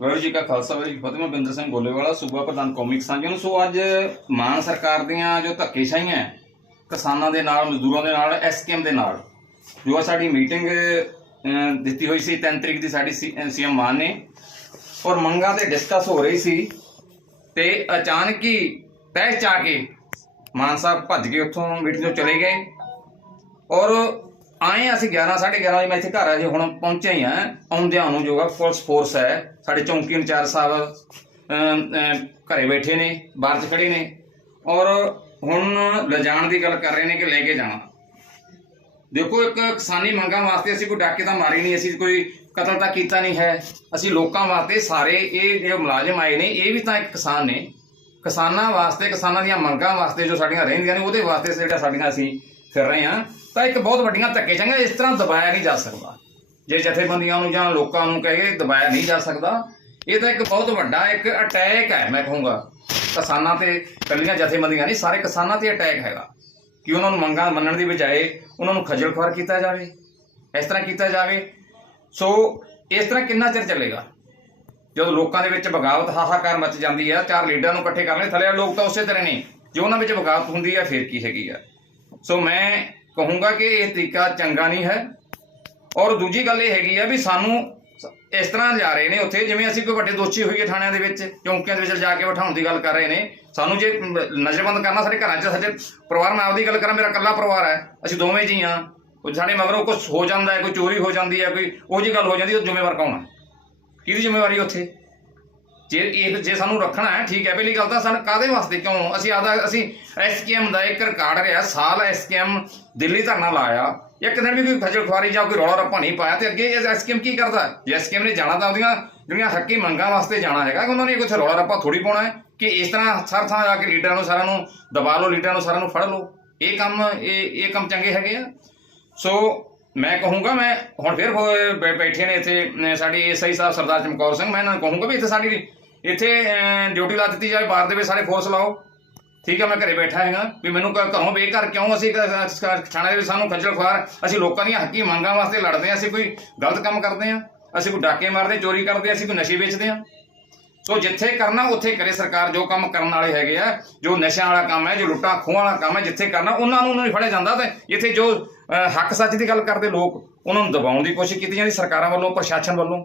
ਵਾਹਿਗੁਰੂ ਜੀ ਦਾ ਖਾਲਸਾ ਵਾਹਿਗੁਰੂ ਜੀ ਫਤਿਹ ਬਿੰਦਰ ਸਿੰਘ ਗੋਲੇਵਾਲਾ ਸੂਬਾ ਪ੍ਰਧਾਨ ਕੌਮਿਕ ਸਾਂਝੇ ਨੂੰ ਸੋ ਅੱਜ ਮਾਨ ਸਰਕਾਰ ਦੀਆਂ ਜੋ ਧੱਕੇਸ਼ਾਹੀਆਂ ਕਿਸਾਨਾਂ ਦੇ ਨਾਲ ਮਜ਼ਦੂਰਾਂ ਦੇ ਨਾਲ ਐਸਕੇਐਮ ਦੇ ਨਾਲ ਜੋ ਸਾਡੀ ਮੀਟਿੰਗ ਦਿੱਤੀ ਹੋਈ ਸੀ 3 ਤਰੀਕ ਦੀ ਸਾਡੀ ਸੀਐਮ ਮਾਨ ਨੇ ਔਰ ਮੰਗਾ ਤੇ ਡਿਸਕਸ ਹੋ ਰਹੀ ਸੀ ਤੇ ਅਚਾਨਕ ਹੀ ਤਹਿ ਚਾ ਕੇ ਮਾਨ ਸਾਹਿਬ ਭੱਜ ਕੇ ਉੱਥੋਂ ਮੀਟਿੰਗ ਤੋਂ ਚਲੇ ਗਏ ਔਰ ਆਏ ਅਸੀਂ 11 11:30 ਵਜੇ ਮੈਂ ਇੱਥੇ ਘਰ ਆਏ ਹੁਣ ਪਹੁੰਚੇ ਹੀ ਆ ਆਉਂਦਿਆਂ ਨੂੰ ਜੋਗਾ ਪੁਲਿਸ ਫੋਰਸ ਹੈ ਸਾਡੇ ਚੌਂਕੀ ਇੰਚਾਰਜ ਸਾਹਿਬ ਘਰੇ ਬੈਠੇ ਨੇ ਬਾਹਰ 'ਚ ਖੜੇ ਨੇ ਔਰ ਹੁਣ ਲਿਜਾਣ ਦੀ ਗੱਲ ਕਰ ਰਹੇ ਨੇ ਕਿ ਲੈ ਕੇ ਜਾਣਾ ਦੇਖੋ ਇੱਕ ਕਿਸਾਨੀ ਮੰਗਾਂ ਵਾਸਤੇ ਅਸੀਂ ਕੋਈ ਡਾਕੇ ਤਾਂ ਮਾਰੀ ਨਹੀਂ ਅਸੀਂ ਕੋਈ ਕਤਲ ਤਾਂ ਕੀਤਾ ਨਹੀਂ ਹੈ ਅਸੀਂ ਲੋਕਾਂ ਵਾਸਤੇ ਸਾਰੇ ਇਹ ਜਿਹੜੇ ਮੁਲਾਜ਼ਮ ਆਏ ਨੇ ਇਹ ਵੀ ਤਾਂ ਇੱਕ ਕਿਸਾਨ ਨੇ ਕਿਸਾਨਾਂ ਵਾਸਤੇ ਕਿਸਾਨਾਂ ਦੀਆਂ ਮੰਗਾਂ ਵਾਸਤੇ ਜੋ ਸਾਡੀਆਂ ਰਹਿੰਦੀਆਂ ਨੇ ਉਹਦੇ ਵਾਸਤੇ ਜਿਹੜਾ ਸਾਡੀਆਂ ਅਸੀਂ ਫਿਰ ਰਹੇ ਹਾਂ ਤਾਂ ਇੱਕ ਬਹੁਤ ਵੱਡੀਆਂ ਧੱਕੇ ਚੰਗਾ ਇਸ ਤਰ੍ਹਾਂ ਦਬਾਇਆ ਨਹੀਂ ਜਾ ਸਕਦਾ ਜੇ ਜਥੇਬੰਦੀਆਂ ਨੂੰ ਜਾਂ ਲੋਕਾਂ ਨੂੰ ਕਹੇ ਦਬਾਇਆ ਨਹੀਂ ਜਾ ਸਕਦਾ ਇਹ ਤਾਂ ਇੱਕ ਬਹੁਤ ਵੱਡਾ ਇੱਕ ਅਟੈਕ ਹੈ ਮੈਂ ਕਹੂੰਗਾ ਕਿਸਾਨਾਂ ਤੇ ਕੱਲੀਆਂ ਜਥੇਬੰਦੀਆਂ ਨਹੀਂ ਸਾਰੇ ਕਿਸਾਨਾਂ ਤੇ ਅਟੈਕ ਹੈਗਾ ਕਿ ਉਹਨਾਂ ਨੂੰ ਮੰਗਾਂ ਮੰਨਣ ਦੀ ਬਜਾਏ ਉਹਨਾਂ ਨੂੰ ਖੱਜਲ ਕੀਤਾ ਜਾਵੇ ਇਸ ਤਰ੍ਹਾਂ ਕੀਤਾ ਜਾਵੇ ਸੋ ਇਸ ਤਰ੍ਹਾਂ ਕਿੰਨਾ ਚਿਰ ਚੱਲੇਗਾ ਜਦੋਂ ਲੋਕਾਂ ਦੇ ਵਿੱਚ ਬਗਾਵਤ ਹਾਹਾਕਾਰ ਮਚ ਜਾਂਦੀ ਹੈ ਚਾਰ ਲੀਡਰਾਂ ਨੂੰ ਇਕੱਠੇ ਕਰ ਲੈ ਥੱਲੇ ਲੋਕ ਤਾਂ ਉਸੇ ਤਰ੍ਹਾਂ ਨਹੀਂ ਜੇ ਉਹਨਾਂ ਵਿੱਚ ਬਗਾਵਤ ਹੁੰਦੀ ਹੈ ਫਿਰ ਕੀ ਹੈਗੀ ਆ ਸੋ ਮੈਂ ਕਹੂੰਗਾ ਕਿ ਇਹ ਤਰੀਕਾ ਚੰਗਾ ਨਹੀਂ ਹੈ ਔਰ ਦੂਜੀ ਗੱਲ ਇਹ ਹੈਗੀ ਆ ਵੀ ਸਾਨੂੰ ਇਸ ਤਰ੍ਹਾਂ ਜਾ ਰਹੇ ਨੇ ਉੱਥੇ ਜਿਵੇਂ ਅਸੀਂ ਕੋਈ ਵੱਡੇ ਦੋਸ਼ੀ ਹੋਈਏ ਥਾਣਿਆਂ ਦੇ ਵਿੱਚ ਚੌਂਕੀਆਂ ਦੇ ਵਿੱਚ ਜਾ ਕੇ ਬਿਠਾਉਣ ਦੀ ਗੱਲ ਕਰ ਰਹੇ ਨੇ ਸਾਨੂੰ ਜੇ ਨਜ਼ਰਬੰਦ ਕਰਨਾ ਸਾਡੇ ਘਰਾਂ 'ਚ ਸਾਡੇ ਪਰਿਵਾਰ ਮੈਂ ਆਪਦੀ ਗੱਲ ਕਰਾਂ ਮੇਰਾ ਇਕੱਲਾ ਪਰਿਵਾਰ ਹੈ ਅਸੀਂ ਦੋਵੇਂ ਜੀ ਆ ਕੋਈ ਸਾਡੇ ਮਗਰੋਂ ਕੁਝ ਹੋ ਜਾਂਦਾ ਹੈ ਕੋਈ ਚੋਰੀ ਹੋ ਜਾਂਦੀ ਹੈ ਕੋਈ ਉਹ ਜੀ ਗੱਲ ਹੋ ਜਾਂਦੀ ਉਹ ਜ਼ਿੰਮੇਵਾਰ ਕੌਣ ਹੈ ਕਿਹਦੀ ਜ਼ਿੰਮੇਵਾਰੀ ਉੱਥੇ ਜੇ ਇਹ ਜੇ ਸਾਨੂੰ ਰੱਖਣਾ ਹੈ ਠੀਕ ਹੈ ਪਹਿਲੀ ਗੱਲ ਤਾਂ ਸਾਨੂੰ ਕਾਦੇ ਵਾਸਤੇ ਕਿਉਂ ਅਸੀਂ ਆਦਾ ਅਸੀਂ ਐਸਕੇਐਮ ਦਾ ਇੱਕ ਰਿਕਾਰਡ ਰਿਹਾ ਸਾਲ ਐਸਕੇਐਮ ਦਿੱਲੀ ਧਰਨਾ ਲਾਇਆ ਇੱਕ ਦਿਨ ਵੀ ਕੋਈ ਖਜਲ ਖੁਆਰੀ ਜਾਂ ਕੋਈ ਰੌਲਾ ਰੱਪਾ ਨਹੀਂ ਪਾਇਆ ਤੇ ਅੱਗੇ ਇਹ ਐਸਕੇਐਮ ਕੀ ਕਰਦਾ ਜੇ ਐਸਕੇਐਮ ਨੇ ਜਾਣਾ ਤਾਂ ਉਹਦੀਆਂ ਜਿਹੜੀਆਂ ਹੱਕੀ ਮੰਗਾਂ ਵਾਸਤੇ ਜਾਣਾ ਹੈਗਾ ਕਿ ਉਹਨਾਂ ਨੇ ਕੁਝ ਰੌਲਾ ਰੱਪਾ ਥੋੜੀ ਪਾਉਣਾ ਹੈ ਕਿ ਇਸ ਤਰ੍ਹਾਂ ਸਰ ਥਾਂ ਜਾ ਕੇ ਲੀਡਰਾਂ ਨੂੰ ਸਾਰਿਆਂ ਨੂੰ ਦਬਾ ਲਓ ਲੀਡਰਾਂ ਨੂੰ ਸਾਰਿਆਂ ਨੂੰ ਫੜ ਲਓ ਇਹ ਕੰਮ ਇਹ ਇਹ ਕੰਮ ਚੰਗੇ ਹੈਗੇ ਆ ਸੋ ਮੈਂ ਕਹੂੰਗਾ ਮੈਂ ਹੁਣ ਫਿਰ ਬੈਠੇ ਨੇ ਇੱਥੇ ਸਾਡੇ ਐਸਆਈ ਸਾਹਿਬ ਸਰਦਾਰ ਚਮਕੌਰ ਸਿੰਘ ਮੈਂ ਇਹਨਾਂ ਨੂੰ ਕਹੂੰਗਾ ਵੀ ਇੱਥੇ ਸਾਡੀ ਇੱਥੇ ਡਿਊਟੀ ਲਾ ਦਿੱਤੀ ਜਾਵੇ ਬਾਹਰ ਦੇ ਵਿੱਚ ਸਾਰੇ ਫੋਰਸ ਲਾਓ ਠੀਕ ਹੈ ਮੈਂ ਘਰੇ ਬੈਠਾ ਹੈਗਾ ਵੀ ਮੈਨੂੰ ਘਰੋਂ ਬੇਘਰ ਕਿਉਂ ਅਸੀਂ ਥਾਣੇ ਦੇ ਸਾਨੂੰ ਖੱਜਲ ਖੁਆਰ ਅਸੀਂ ਲੋਕਾਂ ਦੀਆਂ ਹੱਕੀ ਮੰਗਾਂ ਵਾਸਤੇ ਲੜਦੇ ਆਂ ਅਸੀਂ ਕੋਈ ਗਲਤ ਕੰਮ ਕਰਦੇ ਆਂ ਅਸੀਂ ਕੋਈ ਡਾਕੇ ਮਾਰਦੇ ਚੋਰੀ ਕਰਦੇ ਅਸੀਂ ਕੋਈ ਨਸ਼ੇ ਵੇਚਦੇ ਆਂ ਸੋ ਜਿੱਥੇ ਕਰਨਾ ਉੱਥੇ ਕਰੇ ਸਰਕਾਰ ਜੋ ਕੰਮ ਕਰਨ ਵਾਲੇ ਹੈਗੇ ਆ ਜੋ ਨਸ਼ਿਆਂ ਵਾਲਾ ਕੰਮ ਹੈ ਜੋ ਲੁੱਟਾਂ ਖੋਹਾਂ ਵਾਲਾ ਕੰਮ ਹੈ ਜਿੱਥੇ ਕਰਨਾ ਉਹਨਾਂ ਨੂੰ ਨਹੀਂ ਫੜਿਆ ਜਾਂਦਾ ਤੇ ਇੱਥੇ ਜੋ ਹੱਕ ਸੱਚ ਦੀ ਗੱਲ ਕਰਦੇ ਲੋਕ ਉਹਨਾਂ ਨੂੰ ਦਬਾਉਣ ਦੀ ਕੋਸ਼ਿਸ਼ ਕੀਤੀ ਜਾਂਦੀ ਸਰਕਾਰਾਂ ਵੱਲੋਂ ਪ੍ਰਸ਼ਾਸਨ ਵੱਲੋਂ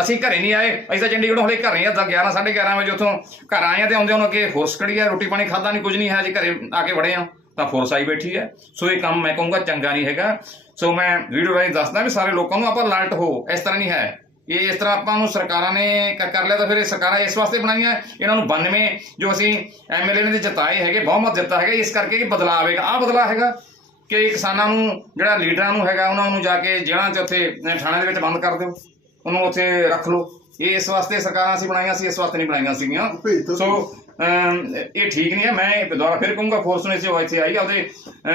ਅਸੀਂ ਘਰੇ ਨਹੀਂ ਆਏ ਅਸੀਂ ਤਾਂ ਚੰਡੀਗੜ੍ਹੋਂ ਹਲੇ ਘਰੇ ਆ 11 11:30 ਵਜੇ ਉੱਥੋਂ ਘਰ ਆਏ ਆ ਤੇ ਆਉਂਦੇ ਉਹਨਾਂ ਕੇ ਹੋਰਸ ਕੜੀ ਆ ਰੋਟੀ ਪਾਣੀ ਖਾਦਾ ਨਹੀਂ ਕੁਝ ਨਹੀਂ ਹੈ ਅਜੇ ਘਰੇ ਆ ਕੇ ਵੜੇ ਆ ਤਾਂ ਫੋਰਸ ਆਈ ਬੈਠੀ ਹੈ ਸੋ ਇਹ ਕੰਮ ਮੈਂ ਕਹੂੰਗਾ ਚੰਗਾ ਨਹੀਂ ਹੈਗਾ ਸੋ ਮੈਂ ਵੀਡੀਓ ਰਾਹੀਂ ਦੱਸਦਾ ਵੀ ਸਾਰੇ ਲੋਕਾਂ ਨੂੰ ਆਪਾਂ ਅਲਰਟ ਹੋ ਇਸ ਤਰ੍ਹਾਂ ਨਹੀਂ ਹੈ ਇਹ ਇਸ ਤਰ੍ਹਾਂ ਆਪਾਂ ਨੂੰ ਸਰਕਾਰਾਂ ਨੇ ਕਰ ਲਿਆ ਤਾਂ ਫਿਰ ਇਹ ਸਰਕਾਰਾਂ ਇਸ ਵਾਸਤੇ ਬਣਾਈਆਂ ਇਹਨਾਂ ਨੂੰ 92 ਜੋ ਅਸੀਂ ਐਮਐਲਏ ਨੇ ਜਿਤਾਏ ਹੈਗੇ ਬਹੁਮਤ ਦਿੱਤਾ ਹੈਗਾ ਇਸ ਕਰਕੇ ਕਿ ਬਦਲਾਅ ਆਵੇਗਾ ਆ ਬਦਲਾਅ ਹੈਗਾ ਕਿ ਕਿਸਾਨਾਂ ਨੂੰ ਜਿਹੜਾ ਲੀਡਰਾਂ ਨੂੰ ਹੈਗਾ ਉਹਨਾਂ ਨੂੰ ਜਾ ਕੇ ਜਿਹੜਾ 'ਚ ਉੱਥੇ ਥਾਣੇ ਦੇ ਵਿੱਚ ਬੰਦ ਕਰ ਦਿਓ ਉਹਨੂੰ ਉੱਥੇ ਰੱਖ ਲਓ ਇਹ ਇਸ ਵਾਸਤੇ ਸਰਕਾਰਾਂ ਸੀ ਬਣਾਈਆਂ ਸੀ ਇਸ ਵਾਸਤੇ ਨਹੀਂ ਬਣਾਈਆਂ ਸੀਗੀਆਂ ਸੋ ਇਹ ਠੀਕ ਨਹੀਂ ਹੈ ਮੈਂ ਦੁਬਾਰਾ ਫਿਰ ਕਹੂੰਗਾ ਫੋਰਸ ਨੇ ਜੋ ਇੱਥੇ ਆਈ ਆਪਦੇ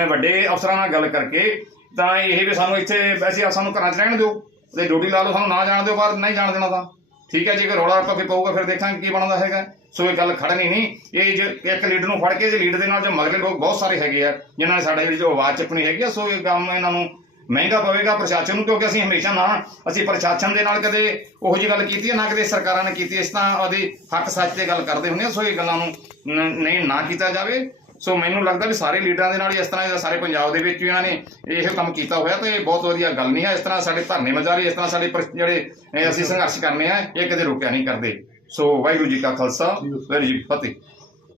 ਵੱਡੇ ਅਫਸਰਾਂ ਨਾਲ ਗੱਲ ਕਰਕੇ ਤਾਂ ਇਹ ਵੀ ਸਾਨੂੰ ਇੱਥੇ ਵੈਸੇ ਸਾਨੂੰ ਘਰਾਂ 'ਚ ਰਹਿਣ ਦਿਓ ਤੇ ਡਿਊਟੀ ਲਾ ਲਓ ਸਾਨੂੰ ਨਾ ਜਾਣ ਦਿਓ ਬਾਹਰ ਨਹੀਂ ਜਾਣ ਦੇਣਾ ਤਾਂ ਠੀਕ ਹੈ ਜੇਕਰ ਰੋਲਾ ਰੱਪਾ ਵੀ ਪਊਗਾ ਫਿਰ ਦੇਖਾਂਗੇ ਕੀ ਬਣਦਾ ਹੈਗਾ ਸੋ ਇਹ ਗੱਲ ਖੜਨੀ ਨਹੀਂ ਇਹ ਜੇ ਇੱਕ ਲੀਡਰ ਨੂੰ ਫੜ ਕੇ ਜੇ ਲੀਡਰ ਦੇ ਨਾਲ ਜੋ ਮਗਲੇ ਲੋਕ ਬਹੁਤ ਸਾਰੇ ਹੈਗੇ ਆ ਜਿਨ੍ਹਾਂ ਨੇ ਸਾਡੇ ਜਿਹੜੀ ਜੋ ਆਵਾਜ਼ ਚੱਕਣੀ ਹੈਗੀ ਆ ਸੋ ਇਹ ਕੰਮ ਇਹਨਾਂ ਨੂੰ ਮਹਿੰਗਾ ਪਵੇਗਾ ਪ੍ਰਸ਼ਾਸਨ ਨੂੰ ਕਿਉਂਕਿ ਅਸੀਂ ਹਮੇਸ਼ਾ ਨਾਲ ਅਸੀਂ ਪ੍ਰਸ਼ਾਸਨ ਦੇ ਨਾਲ ਕਦੇ ਉਹੋ ਜੀ ਗੱਲ ਕੀਤੀ ਹੈ ਨਾ ਕਦੇ ਸਰਕਾਰਾਂ ਨੇ ਕੀਤੀ ਇਸ ਤਾਂ ਉਹਦੇ ਹੱਕ ਸੱਚ ਤੇ ਗੱਲ ਕਰਦੇ ਹੁੰਦੇ ਆ ਸੋ ਇਹ ਗੱਲਾਂ ਨੂੰ ਨਹੀਂ ਨਾ ਕੀਤਾ ਜਾਵੇ ਸੋ ਮੈਨੂੰ ਲੱਗਦਾ ਵੀ ਸਾਰੇ ਲੀਡਰਾਂ ਦੇ ਨਾਲ ਇਸ ਤਰ੍ਹਾਂ ਸਾਰੇ ਪੰਜਾਬ ਦੇ ਵਿੱਚ ਵੀ ਇਹਨਾਂ ਨੇ ਇਹ ਕੰਮ ਕੀਤਾ ਹੋਇਆ ਤੇ ਇਹ ਬਹੁਤ ਵਧੀਆ ਗੱਲ ਨਹੀਂ ਹੈ ਇਸ ਤਰ੍ਹਾਂ ਸਾਡੇ ਧਰਨੇ ਮਜਾਰੇ ਇਸ ਤਰ੍ਹਾਂ ਸਾਡੇ ਜਿਹੜੇ ਅਸੀਂ ਸੰਘਰਸ਼ ਕਰਨੇ ਆ ਇਹ ਕਦੇ ਰੁਕਿਆ ਨਹੀਂ ਕਰਦੇ ਸੋ ਵਾਹਿਗੁਰੂ ਜੀ ਕਾ ਖਾਲਸਾ ਵਾਹਿਗੁਰੂ ਜੀ ਫਤਿਹ